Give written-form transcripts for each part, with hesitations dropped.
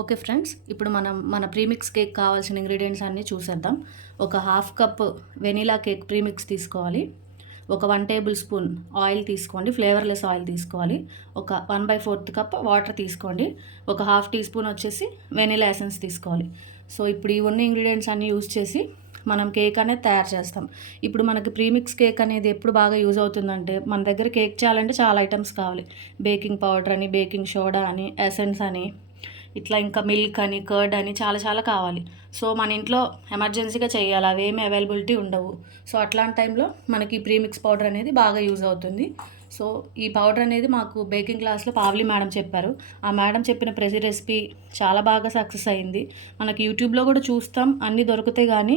Okay friends, ఇప్పుడు మన premix cake కావాల్సిన ఇంగ్రీడియంట్స్ అన్నీ చూసేద్దాం. ఒక half cup vanilla cake premix తీసుకోవాలి. ఒక 1 టేబుల్ స్పూన్ ఆయిల్ తీసుకోండి, ఫ్లేవర్లెస్ ఆయిల్ తీసుకోవాలి. ఒక 1/4 కప్ వాటర్ తీసుకోండి. ఒక హాఫ్ టీ స్పూన్ వచ్చేసి వెనీలా ఎసెన్స్ తీసుకోవాలి. సో ఇప్పుడు ఇవన్నీ ఇంగ్రీడియంట్స్ అన్నీ యూజ్ చేసి మనం కేక్ అనేది తయారు చేస్తాం. ఇప్పుడు మనకి ప్రీమిక్స్ కేక్ అనేది ఎప్పుడు బాగా యూజ్ అవుతుందంటే, మన దగ్గర కేక్ చేయాలంటే చాలా ఐటమ్స్ కావాలి. బేకింగ్ పౌడర్ అని, బేకింగ్ సోడా అని, ఎసెన్స్ అని, ఇట్లా ఇంకా మిల్క్ అని, కర్డ్ అని చాలా చాలా కావాలి. సో మన ఇంట్లో ఎమర్జెన్సీగా చేయాలి, అవేమీ అవైలబిలిటీ ఉండవు. సో అట్లాంటి టైంలో మనకి ప్రీమిక్స్ పౌడర్ అనేది బాగా యూజ్ అవుతుంది. సో ఈ పౌడర్ అనేది మాకు బేకింగ్ క్లాస్లో పావలి మేడం చెప్పారు. ఆ మేడం చెప్పిన ప్రతి రెసిపీ చాలా బాగా సక్సెస్ అయింది. మనకి యూట్యూబ్లో కూడా చూస్తాం, అన్నీ దొరుకుతాయి, కానీ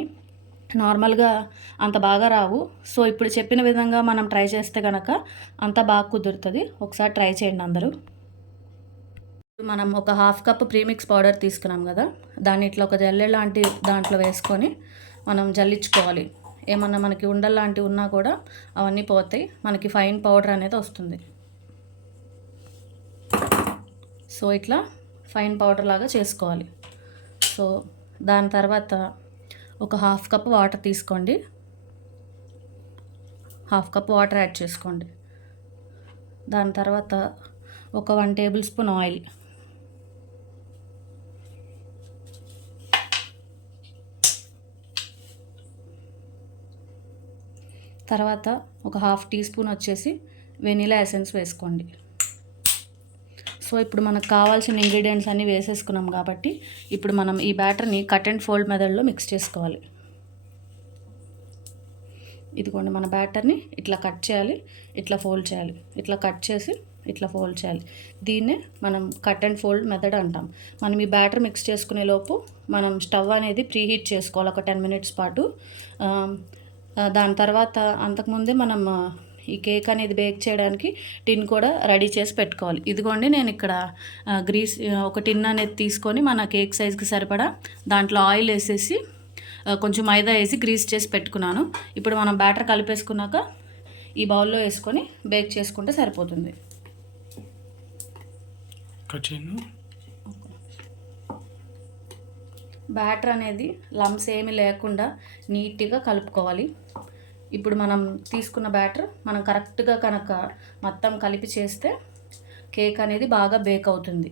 నార్మల్గా అంత బాగా రావు. సో ఇప్పుడు చెప్పిన విధంగా మనం ట్రై చేస్తే కనుక అంత బాగా కుదురుతుంది. ఒకసారి ట్రై చేయండి అందరూ. మనం ఒక హాఫ్ కప్ ప్రీమిక్స్ పౌడర్ తీసుకున్నాం కదా, దాన్ని ఇట్లా ఒక జల్లె లాంటి దాంట్లో వేసుకొని మనం జల్లించుకోవాలి. ఏమన్నా మనకి ఉండల్లాంటివి ఉన్నా కూడా అవన్నీ పోతాయి, మనకి ఫైన్ పౌడర్ అనేది వస్తుంది. సో ఇట్లా ఫైన్ పౌడర్ లాగా చేసుకోవాలి. సో దాని తర్వాత ఒక హాఫ్ కప్ వాటర్ తీసుకోండి. హాఫ్ కప్ వాటర్ యాడ్ చేసుకోండి. దాని తర్వాత ఒక 1 టేబుల్ స్పూన్ ఆయిల్, తర్వాత ఒక హాఫ్ టీ స్పూన్ వచ్చేసి వెనీలా ఎసెన్స్ వేసుకోండి. సో ఇప్పుడు మనకు కావాల్సిన ఇంగ్రీడియంట్స్ అన్నీ వేసేసుకున్నాం కాబట్టి ఇప్పుడు మనం ఈ బ్యాటర్ని కట్ అండ్ ఫోల్డ్ మెథడ్లో మిక్స్ చేసుకోవాలి. ఇదిగోండి, మన బ్యాటర్ని ఇట్లా కట్ చేయాలి, ఇట్లా ఫోల్డ్ చేయాలి, ఇట్లా కట్ చేసి ఇట్లా ఫోల్డ్ చేయాలి. దీన్నే మనం కట్ అండ్ ఫోల్డ్ మెథడ్ అంటాం. మనం ఈ బ్యాటర్ మిక్స్ చేసుకునే లోపు మనం స్టవ్ అనేది ప్రీహీట్ చేసుకోవాలి ఒక 10 మినిట్స్ పాటు. దాని తర్వాత అంతకుముందే మనం ఈ కేక్ అనేది బేక్ చేయడానికి టిన్ కూడా రెడీ చేసి పెట్టుకోవాలి. ఇదిగోండి, నేను ఇక్కడ గ్రీస్ ఒక టిన్ అనేది తీసుకొని మన కేక్ సైజ్కి సరిపడా దాంట్లో ఆయిల్ వేసేసి కొంచెం మైదా వేసి గ్రీస్ చేసి పెట్టుకున్నాను. ఇప్పుడు మనం బ్యాటర్ కలిపేసుకున్నాక ఈ బౌల్లో వేసుకొని బేక్ చేసుకుంటే సరిపోతుంది. బ్యాటర్ అనేది లమ్స్ ఏమీ లేకుండా నీట్గా కలుపుకోవాలి. ఇప్పుడు మనం తీసుకున్న బ్యాటర్ మనం కరెక్ట్గా కనుక మొత్తం కలిపి చేస్తే కేక్ అనేది బాగా బేక్ అవుతుంది.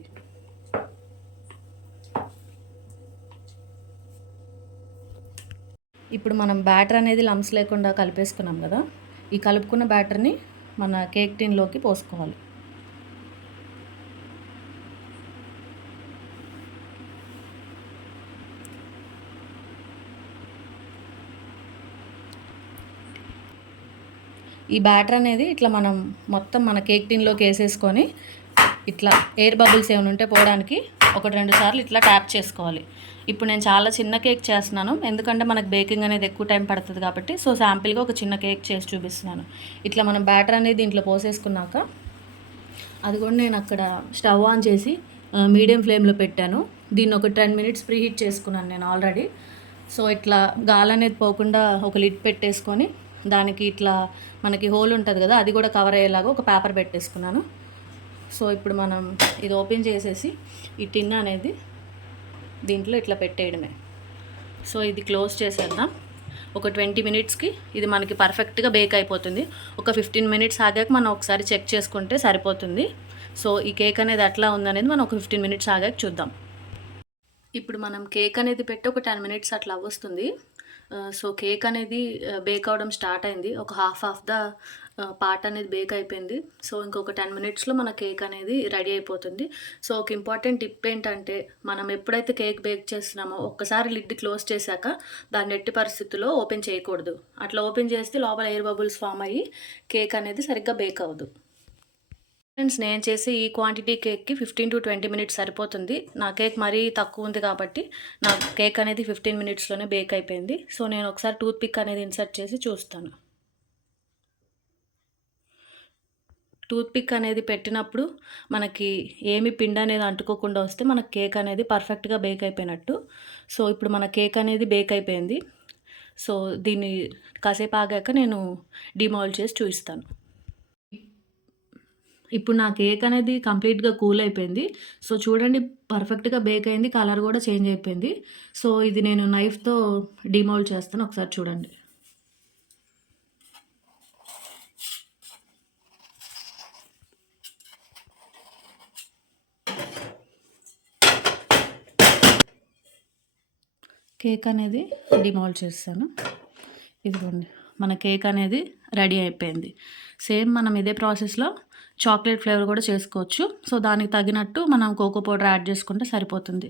ఇప్పుడు మనం బ్యాటర్ అనేది లమ్స్ లేకుండా కలిపేసుకున్నాం కదా, ఈ కలుపుకున్న బ్యాటర్ని మన కేక్ టిన్లోకి పోసుకోవాలి. ఈ బ్యాటర్ అనేది ఇట్లా మనం మొత్తం మన కేక్ టిన్లోకి వేసేసుకొని ఇట్లా ఎయిర్ బబుల్స్ ఏమైనా ఉంటే పోవడానికి 1-2 సార్లు ఇట్లా ట్యాప్ చేసుకోవాలి. ఇప్పుడు నేను చాలా చిన్న కేక్ చేస్తున్నాను, ఎందుకంటే మనకు బేకింగ్ అనేది ఎక్కువ టైం పడుతుంది కాబట్టి. సో శాంపిల్గా ఒక చిన్న కేక్ చేసి చూపిస్తున్నాను. ఇట్లా మనం బ్యాటర్ అనేది దీంట్లో పోసేసుకున్నాక అది కూడా నేను అక్కడ స్టవ్ ఆన్ చేసి మీడియం ఫ్లేమ్లో పెట్టాను. దీన్ని ఒక 10 మినిట్స్ ప్రీహీట్ చేసుకున్నాను నేను ఆల్రెడీ. సో ఇట్లా గాలి అనేది పోకుండా ఒక లిడ్ పెట్టేసుకొని దానికి ఇట్లా మనకి హోల్ ఉంటుంది కదా, అది కూడా కవర్ అయ్యేలాగా ఒక పేపర్ పెట్టేసుకున్నాను. సో ఇప్పుడు మనం ఇది ఓపెన్ చేసేసి ఈ టిన్ అనేది దీంట్లో ఇట్లా పెట్టేయడమే. సో ఇది క్లోజ్ చేసేద్దాం. ఒక 20 మినిట్స్కి ఇది మనకి పర్ఫెక్ట్గా బేక్ అయిపోతుంది. ఒక 15 మినిట్స్ ఆగాక మనం ఒకసారి చెక్ చేసుకుంటే సరిపోతుంది. సో ఈ కేక్ అనేది ఎట్లా ఉందనేది మనం ఒక 15 మినిట్స్ ఆగాక చూద్దాం. ఇప్పుడు మనం కేక్ అనేది పెట్టి ఒక 10 మినిట్స్ అట్లా అవ్వస్తుంది. సో కేక్ అనేది బేక్ అవడం స్టార్ట్ అయింది. ఒక హాఫ్ ఆఫ్ ద పార్ట్ అనేది బేక్ అయిపోయింది. సో ఇంకొక 10 మినిట్స్లో మన కేక్ అనేది రెడీ అయిపోతుంది. సో ఒక ఇంపార్టెంట్ టిప్ ఏంటంటే, మనం ఎప్పుడైతే కేక్ బేక్ చేస్తున్నామో ఒక్కసారి లిడ్ క్లోజ్ చేశాక దాన్ని ఎట్టి పరిస్థితుల్లో ఓపెన్ చేయకూడదు. అట్లా ఓపెన్ చేస్తే లోపల ఎయిర్ బబుల్స్ ఫామ్ అయ్యి కేక్ అనేది సరిగ్గా బేక్ అవ్వదు. ఫ్రెండ్స్, నేను చేసే ఈ క్వాంటిటీ కేక్కి 15 to 20 మినిట్స్ సరిపోతుంది. నా కేక్ మరీ తక్కువ ఉంది కాబట్టి నా కేక్ అనేది 15 మినిట్స్లోనే బేక్ అయిపోయింది. సో నేను ఒకసారి టూత్ పిక్ అనేది ఇన్సర్ట్ చేసి చూస్తాను. టూత్ పిక్ అనేది పెట్టినప్పుడు మనకి ఏమి పిండి అనేది అంటుకోకుండా వస్తే మన కేక్ అనేది పర్ఫెక్ట్గా బేక్ అయిపోయినట్టు. సో ఇప్పుడు మన కేక్ అనేది బేక్ అయిపోయింది. సో దీన్ని కాసేపు ఆగాక నేను డిమౌల్డ్ చేసి చూపిస్తాను. ఇప్పుడు నా కేక్ అనేది కంప్లీట్‌గా కూల్ అయిపోయింది. సో, చూడండి పర్ఫెక్ట్‌గా బేక్ అయింది. కలర్ గూడా చేంజ్ అయిపోయింది. సో, ఇది నేను నైఫ్‌తో డీమౌల్డ్ చేస్తాను. ఒకసారి చూడండి. కేక్ అనేది డీమౌల్డ్ చేసేసాను. ఇదిగోండి. మన కేక్ అనేది రెడీ అయిపోయింది. సేమ్ మనం ఇదే ప్రాసెస్‌లో చాక్లేట్ ఫ్లేవర్ గూడా చేసుకోవచ్చు. సో, దానికి తగినట్టు మనం కోకో పౌడర్ యాడ్ చేసుకుంటే సరిపోతుంది.